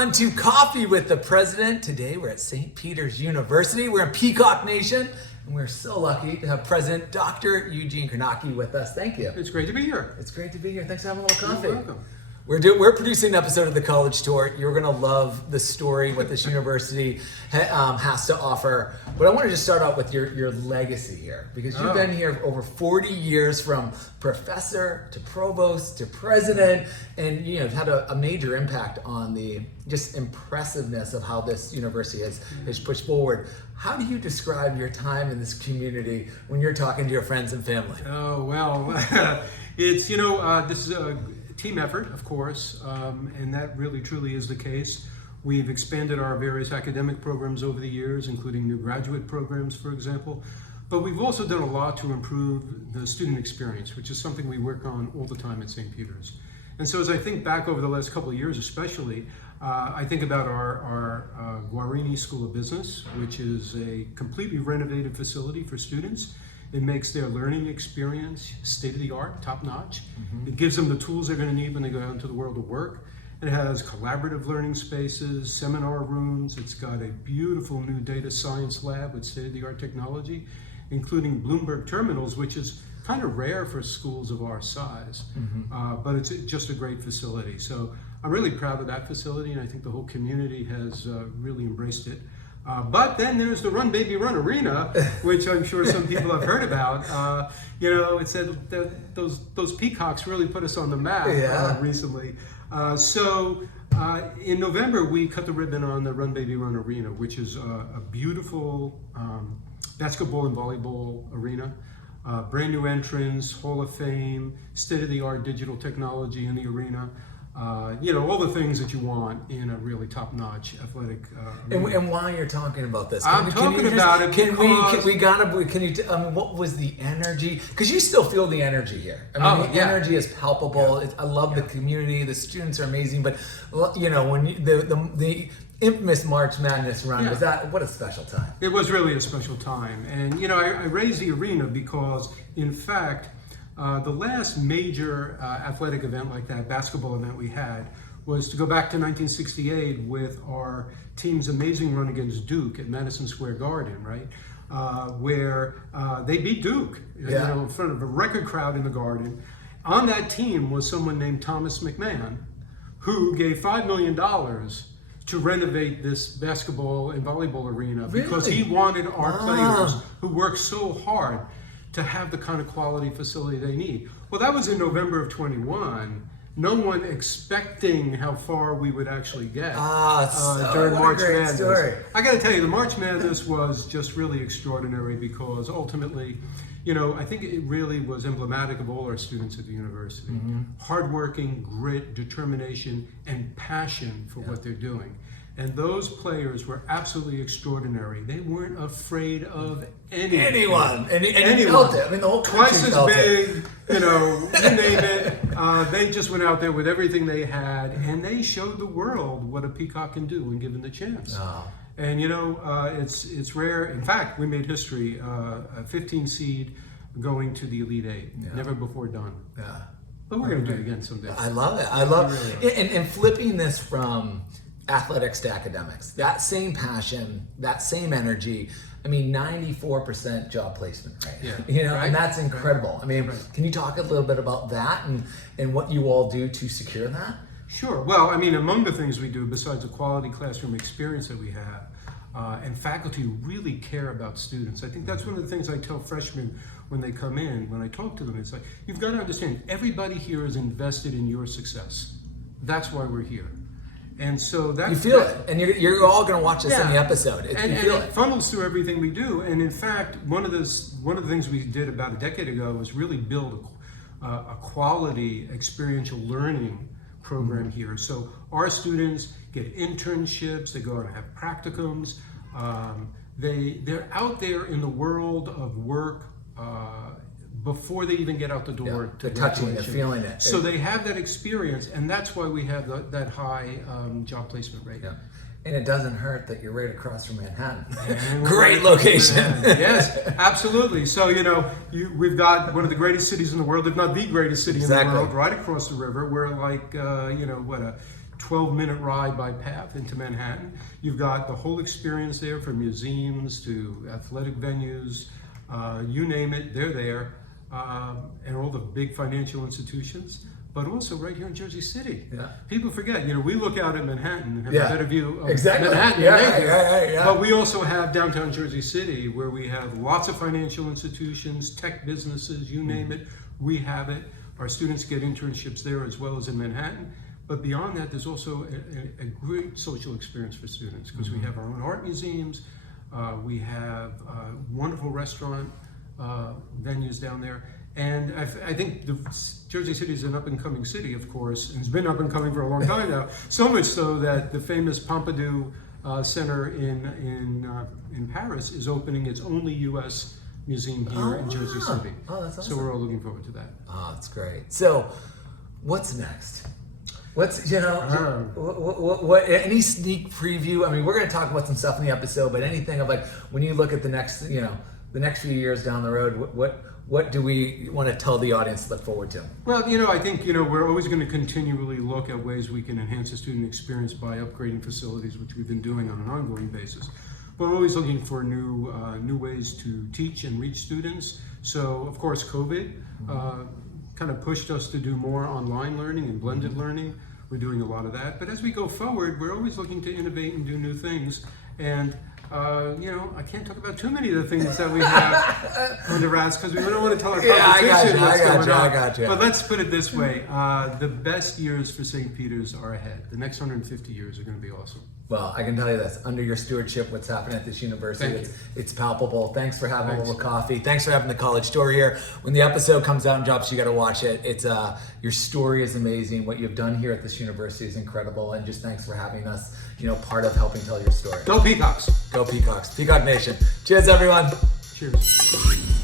everyone to Coffee with the President. Today we're at St. Peter's University. We're in Peacock Nation, and we're so lucky to have President Dr. Eugene Cornacchia with us. Thank you. It's great to be here. It's great to be here. Thanks for having a little coffee. You're welcome. We're producing an episode of the College Tour. You're going to love the story, what this university has to offer. But I want to just start out with your legacy here, because you've been here over 40 years, from professor to provost to president, and you've had a major impact on the just impressiveness of how this university has pushed forward. How do you describe your time in this community when you're talking to your friends and family? Oh, well, it's, this is a team effort, of course, and that really truly is the case. We've expanded our various academic programs over the years, including new graduate programs, for example. But we've also done a lot to improve the student experience, which is something we work on all the time at St. Peter's. And so as I think back over the last couple of years especially, I think about our Guarini School of Business, which is a completely renovated facility for students. It makes their learning experience state-of-the-art, top-notch. It gives them the tools they're going to need when they go out into the world of work. It has collaborative learning spaces, seminar rooms. It's got a beautiful new data science lab with state-of-the-art technology, including Bloomberg terminals, which is kind of rare for schools of our size. But it's just a great facility. So I'm really proud of that facility, and I think the whole community has really embraced it. But then there's the Run Baby Run Arena, which I'm sure some people have heard about. It said that those peacocks really put us on the map recently. So in November, we cut the ribbon on the Run Baby Run Arena, which is a beautiful basketball and volleyball arena. Brand new entrance, Hall of Fame, state-of-the-art digital technology in the arena. All the things that you want in a really top-notch athletic arena. And while you're talking about this, what was the energy? Because you still feel the energy here. I mean, the energy is palpable. I love the community. The students are amazing. But when the infamous March Madness run, what a special time. It was really a special time. And I raised the arena because, in fact, the last major athletic event like that, basketball event we had, was to go back to 1968 with our team's amazing run against Duke at Madison Square Garden, right? Where they beat Duke, in front of a record crowd in the Garden. On that team was someone named Thomas McMahon, who gave $5 million to renovate this basketball and volleyball arena because he wanted our players who worked so hard to have the kind of quality facility they need. Well, that was in November of 21. No one expecting how far we would actually get during March Madness. Story. I got to tell you, the March Madness was just really extraordinary because ultimately, I think it really was emblematic of all our students at the university. Hardworking, grit, determination, and passion for what they're doing. And those players were absolutely extraordinary. They weren't afraid of anyone. And you felt it. I mean, the whole country twice as big, you name it. They just went out there with everything they had, and they showed the world what a peacock can do when given the chance. And it's rare. In fact, we made history. A 15 seed going to the Elite Eight. Never before done. But we're going to do it again someday. I love it. I love it. And flipping this from athletics to academics, that same passion, that same energy. I mean, 94% job placement rate. And that's incredible. I mean, can you talk a little bit about that and what you all do to secure that? Sure. Well, I mean, among the things we do, besides the quality classroom experience that we have, and faculty really care about students. I think that's one of the things I tell freshmen when they come in, when I talk to them. It's like, you've got to understand, everybody here is invested in your success. That's why we're here. And so that you feel it, and you're all going to watch this in the episode. It funnels through everything we do. And in fact, one of the things we did about a decade ago was really build a quality experiential learning program here. So our students get internships, they go out and have practicums. They're out there in the world of work before they even get out the door. They're touching it, feeling it. So they have that experience, and that's why we have that high job placement rate. And it doesn't hurt that you're right across from Manhattan. Great location. Yes, absolutely. So, we've got one of the greatest cities in the world, if not the greatest city in the world, right across the river. We're like, a 12-minute ride by path into Manhattan. You've got the whole experience there, from museums to athletic venues, you name it, they're there, and all the big financial institutions. But also right here in Jersey City. Yeah. People forget, we look out at Manhattan and have Yeah. a better view of Exactly. Manhattan Yeah, than they do. yeah. But we also have downtown Jersey City, where we have lots of financial institutions, tech businesses, you name it, we have it. Our students get internships there as well as in Manhattan. But beyond that, there's also a great social experience for students, because we have our own art museums, we have wonderful restaurant venues down there. And I think Jersey City is an up-and-coming city, of course, and it's been up-and-coming for a long time now. So much so that the famous Pompidou Center in Paris is opening its only U.S. museum here in Jersey City. Oh, that's awesome. So we're all looking forward to that. Oh, that's great. So, what's next? What's, what any sneak preview? I mean, we're going to talk about some stuff in the episode, but anything of like, when you look at the next few years down the road, what do we want to tell the audience to look forward to? Well, I think, we're always going to continually look at ways we can enhance the student experience by upgrading facilities, which we've been doing on an ongoing basis. But we're always looking for new ways to teach and reach students. So, of course, COVID kind of pushed us to do more online learning and blended learning. We're doing a lot of that. But as we go forward, we're always looking to innovate and do new things. And I can't talk about too many of the things that we have under wraps, because we don't want to tell our competition what's going on. I got you. But let's put it this way. The best years for St. Peter's are ahead. The next 150 years are going to be awesome. Well, I can tell you this, under your stewardship, what's happening at this university, Thank you. it's palpable. Thanks for having Thanks. a little coffee. Thanks for having the college tour here. When the episode comes out and drops, you got to watch it. It's your story is amazing. What you've done here at this university is incredible. And just thanks for having us, part of helping tell your story. Go Peacocks. Go Peacocks. Peacock Nation. Cheers, everyone. Cheers.